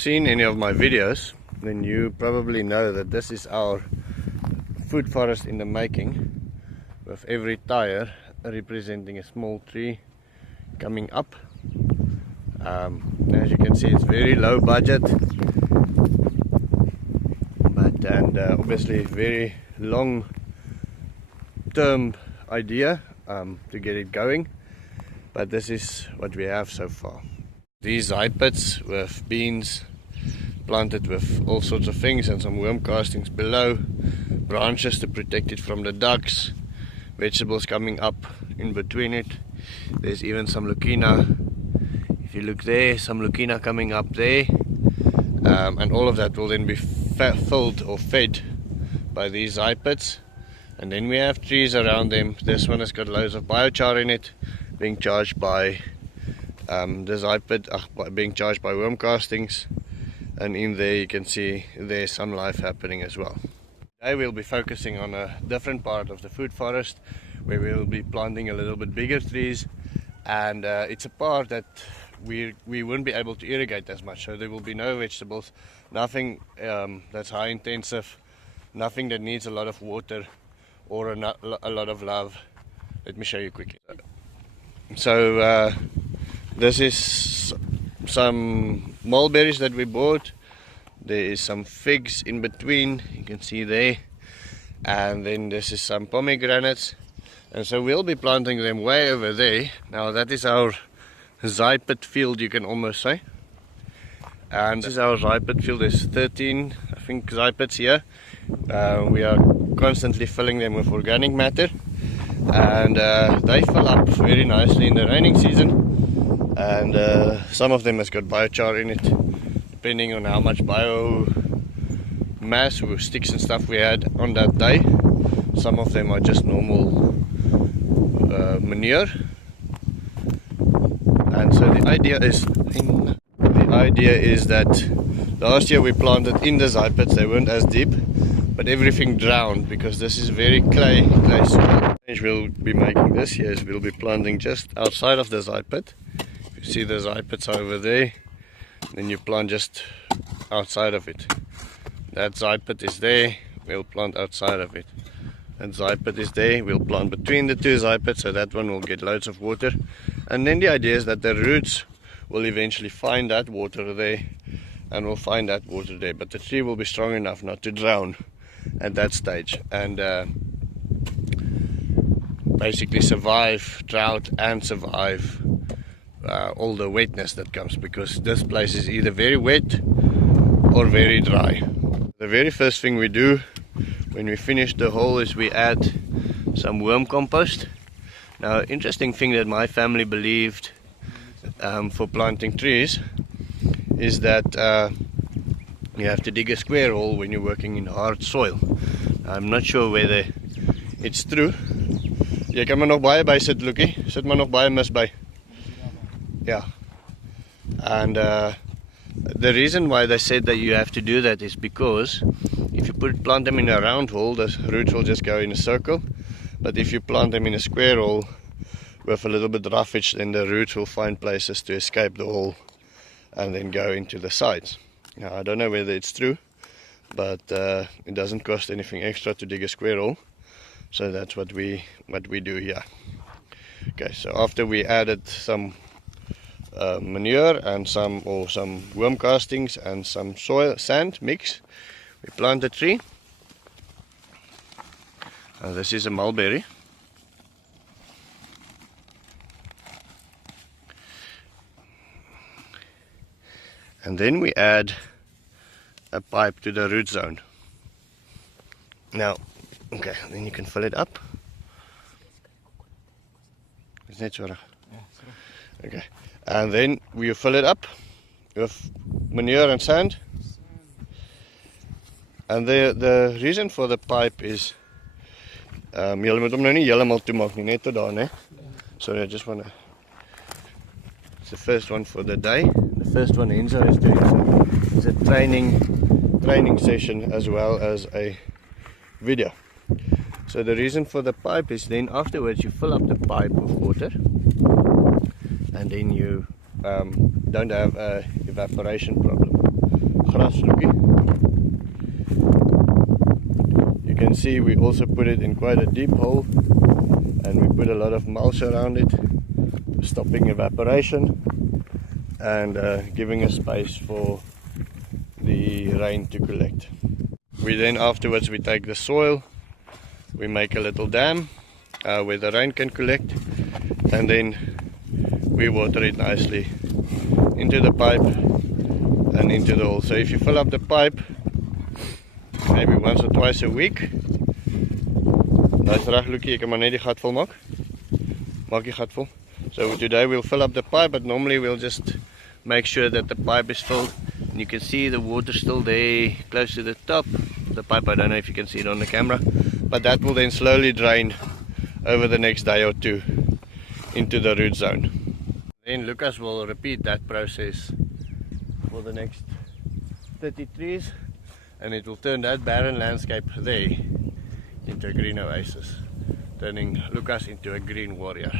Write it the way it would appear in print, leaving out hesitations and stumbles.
seen any of my videos, then you probably know that this is our food forest in the making, with every tire representing a small tree coming up. As you can see, it's very low budget, and obviously very long term idea to get it going, but this is what we have so far. These high pits with beans planted with all sorts of things and some worm castings below, branches to protect it from the ducks, vegetables coming up in between it. There's even some leucaena. If you look there, some leucaena coming up there, and all of that will then be filled or fed by these high pits. And then we have trees around them. This one has got loads of biochar in it, being charged by this high pit, being charged by worm castings. And in there you can see there's some life happening as well. Today we'll be focusing on a different part of the food forest, where we'll be planting a little bit bigger trees, and it's a part that we won't be able to irrigate as much, so there will be no vegetables, nothing that's high intensive, nothing that needs a lot of water or a lot of love. Let me show you quickly. So this is some mulberries that we bought. There is some figs in between, you can see there, and then this is some pomegranates, and so we'll be planting them way over there. Now that is our zypit field, you can almost say, and this is our zypit field. There's 13 I think zypits here. We are constantly filling them with organic matter, and they fill up very nicely in the raining season, and some of them has got biochar in it, depending on how much biomass or sticks and stuff we had on that day. Some of them are just normal manure. And so the idea is that last year we planted in the zypits. They weren't as deep, but everything drowned because this is very clay soil. We'll be making this year is we'll be planting just outside of the zypit. You see the zypits over there, then you plant just outside of it. That zypit is there, we'll plant outside of it. That zypit is there, we'll plant between the two zypits, so that one will get loads of water. And then the idea is that the roots will eventually find that water there, and will find that water there, but the tree will be strong enough not to drown at that stage, and basically survive drought and survive all the wetness that comes, because this place is either very wet or very dry. The very first thing we do when we finish the hole is we add some worm compost. Now, interesting thing that my family believed for planting trees is that you have to dig a square hole when you're working in hard soil. I'm not sure whether it's true. Jy kan maar nog baie by sit, Lukie. Sit maar nog baie mis by. Yeah. And the reason why they said that you have to do that is because if you plant them in a round hole, the roots will just go in a circle. But if you plant them in a square hole with a little bit roughage, then the roots will find places to escape the hole and then go into the sides. Now, I don't know whether it's true, but it doesn't cost anything extra to dig a square hole. So that's what we do here. Okay, so after we added some manure and some worm castings and some sand mix, we plant the tree. This is a mulberry. And then we add a pipe to the root zone. Now, okay, then you can fill it up. Isn't it, Chora? Okay, and then we fill it up with manure and sand. And the reason for the pipe is, julle moet hom nou nie heeltemal toemaak nie, net tot daar, né? Sorry, I just want to. It's the first one for the day. The first one Enzo is doing is a training session as well as a video. So the reason for the pipe is then afterwards you fill up the pipe with water, and then you don't have a evaporation problem. grasvlokkie. You can see we also put it in quite a deep hole, and we put a lot of mulch around it, stopping evaporation and giving a space for the rain to collect. We then afterwards we take the soil, we make a little dam where the rain can collect, and then we water it nicely into the pipe and into the hole. So if you fill up the pipe maybe once or twice a week, that's reg Loekie, ek kan maar net die gat vol maak. Maak die gat vol. So today we'll fill up the pipe, but normally we'll just make sure that the pipe is filled. And you can see the water still there close to the top of the pipe. I don't know if you can see it on the camera, but that will then slowly drain over the next day or two into the root zone. Then Lucas will repeat that process for the next 30 trees, and it will turn that barren landscape there into a green oasis, turning Lucas into a green warrior.